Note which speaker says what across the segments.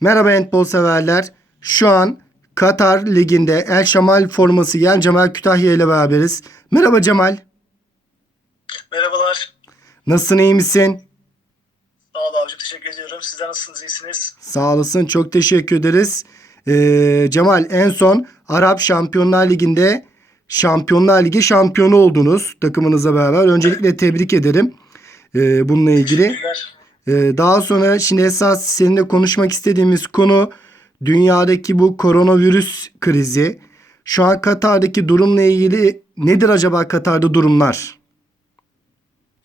Speaker 1: Merhaba handbol severler. Şu an Katar Ligi'nde El Şamal forması giyen Cemal Kütahya ile beraberiz. Merhaba Cemal.
Speaker 2: Merhabalar.
Speaker 1: Nasılsın iyi misin?
Speaker 2: Sağ ol abicim. Teşekkür ediyorum. Sizler nasılsınız? iyisiniz?
Speaker 1: Sağ olasın. Çok teşekkür ederiz. Ee, Cemal en son Arap Şampiyonlar Ligi'nde Şampiyonlar Ligi şampiyonu oldunuz takımınızla beraber. Öncelikle tebrik ederim ee, bununla ilgili.
Speaker 2: Teşekkürler.
Speaker 1: Ee, daha sonra şimdi esas seninle konuşmak istediğimiz konu dünyadaki bu koronavirüs krizi. Şu an Katar'daki durumla ilgili nedir acaba Katar'da durumlar?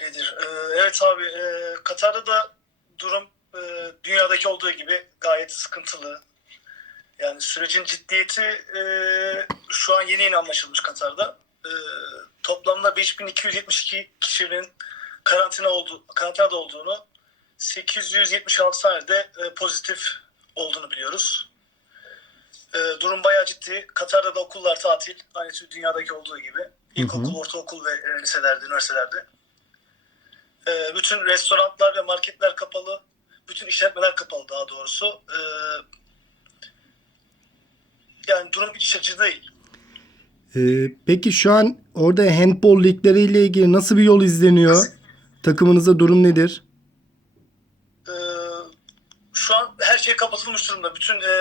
Speaker 2: Nedir? Ee, evet abi. e, Katar'da da durum e, dünyadaki olduğu gibi gayet sıkıntılı. Yani sürecin ciddiyeti e, şu an yeni yeni anlaşılmış Katar'da. Toplamda 5272 kişinin karantina oldu, karantinada olduğunu, 876 tane de e, pozitif olduğunu biliyoruz. E, durum bayağı ciddi. Katar'da da okullar tatil. Aynı tüm dünyadaki olduğu gibi. İlkokul, ortaokul ve e, liselerde, üniversitelerde. E, bütün restoranlar ve marketler kapalı. Bütün işletmeler kapalı daha doğrusu. E, yani durum iç açıcı değil.
Speaker 1: Ee, peki şu an orada handbol ligleriyle ilgili nasıl bir yol izleniyor? Takımınızda durum nedir?
Speaker 2: Şu an her şey kapatılmış durumda. Bütün e,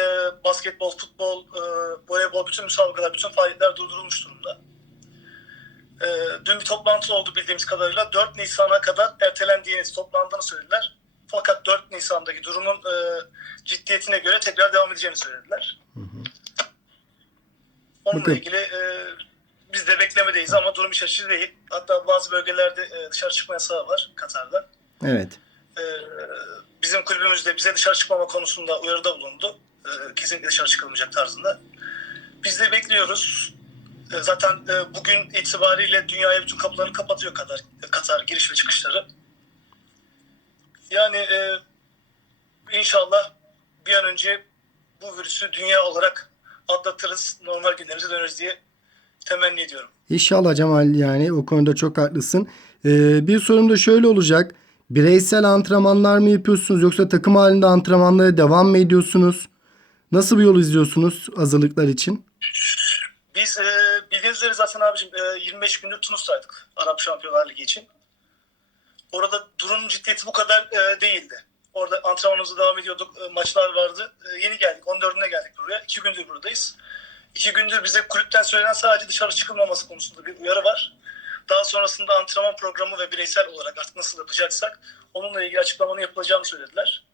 Speaker 2: basketbol, futbol, e, voleybol, bütün müsabakalar, bütün faaliyetler durdurulmuş durumda. E, dün bir toplantı oldu bildiğimiz kadarıyla. 4 Nisan'a kadar ertelendiğini, toplandığını söylediler. Fakat 4 Nisan'daki durumun e, ciddiyetine göre tekrar devam edeceğini söylediler. Onunla
Speaker 1: Bakın.
Speaker 2: ilgili e, biz de beklemedeyiz ama durum iç açıcı değil. Hatta bazı bölgelerde e, dışarı çıkma yasağı var Katar'da.
Speaker 1: Evet.
Speaker 2: Ee, bizim kulübümüz de bize dışarı çıkmama konusunda uyarıda bulundu. Ee, kesinlikle dışarı çıkılmayacak tarzında. Biz de bekliyoruz. Ee, zaten e, bugün itibariyle dünyaya bütün kapılarını kapatıyor Katar, Katar giriş ve çıkışları. Yani e, inşallah bir an önce bu virüsü dünya olarak atlatırız, normal günlerimize döneriz diye temenni ediyorum.
Speaker 1: İnşallah Cemal yani o konuda çok haklısın. Ee, bir sorum da şöyle olacak. Bireysel antrenmanlar mı yapıyorsunuz yoksa takım halinde antrenmanlara devam mı ediyorsunuz? Nasıl bir yol izliyorsunuz hazırlıklar için?
Speaker 2: Biz e, bildiğiniz üzere zaten abicim e, 25 gündür Tunus'taydık Arap Şampiyonlar Ligi için. Orada durumun ciddiyeti bu kadar e, değildi. Orada antrenmanımıza devam ediyorduk. E, maçlar vardı. E, yeni geldik. 14'üne geldik buraya. 2 gündür buradayız. 2 gündür bize kulüpten söylenen sadece dışarı çıkılmaması konusunda bir uyarı var. Daha sonrasında antrenman programı ve bireysel olarak artık nasıl yapacaksak onunla ilgili açıklamanın yapılacağını söylediler.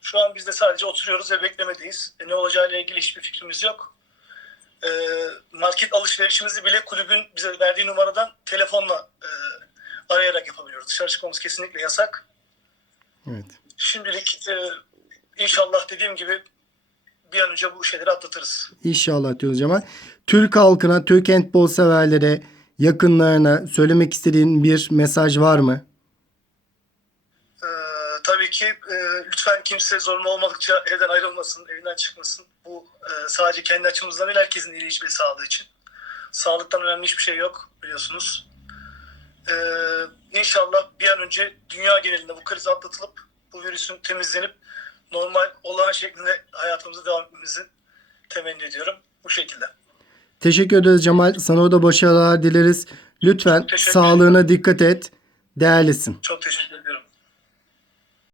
Speaker 2: Şu an biz de sadece oturuyoruz ve beklemedeyiz. E, ne olacağıyla ilgili hiçbir fikrimiz yok. E, market alışverişimizi bile kulübün bize verdiği numaradan telefonla e, arayarak yapabiliyoruz. Dışarı çıkmamız kesinlikle yasak.
Speaker 1: Evet.
Speaker 2: Şimdilik e, inşallah dediğim gibi bir an önce bu şeyleri atlatırız.
Speaker 1: İnşallah diyoruz Cemal. Türk halkına, Türk handbol severlere, yakınlarına söylemek istediğin bir mesaj var mı?
Speaker 2: Ee, tabii ki e, lütfen kimse zorunlu olmadıkça evden ayrılmasın, evinden çıkmasın. Bu e, sadece kendi açımızdan değil herkesin iyiliği ve sağlığı için. Sağlıktan önemli hiçbir şey yok biliyorsunuz. Ee, inşallah bir an önce dünya genelinde bu kriz atlatılıp bu virüsün temizlenip normal olağan şeklinde hayatımıza devam etmemizi temenni ediyorum. Bu şekilde.
Speaker 1: Teşekkür ederiz Cemal. Sana da başarılar dileriz. Lütfen sağlığına dikkat et. Değerlisin.
Speaker 2: Çok teşekkür ederim.